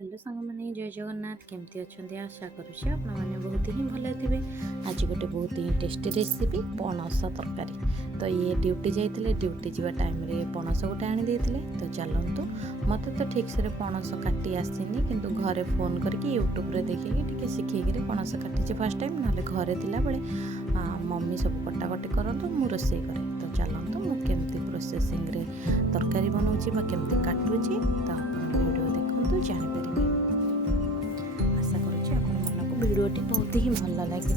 Hello सांगमाने जय जगन्नाथ केमती अच्छा आशा करुच्छे आपने बहुत ही भले थे। आज गोटे बहुत ही टेस्टी रेसिपी पणस तरकारी। तो ये ड्यूटी जाइए ड्यूटी जावा टाइम रे पणस गोटे आनी देते। तो चलतु मत तो ठीक से पणस काटी आसनी कि घरे फोन करके यूट्यूब रे देखिए शिखेक पणस काटी फर्स्ट टाइम ना घरे थिला बेले मम्मी सब कटाकटी करतु मु रोषे करे। तो चलतु मुझे प्रोसेसिंग रे तरकारी बनाऊँगी केमती काटुची तो वीडियो देखो जानीपर। आशा करुच्छे आपको भिडियोटी बहुत ही भल लगे।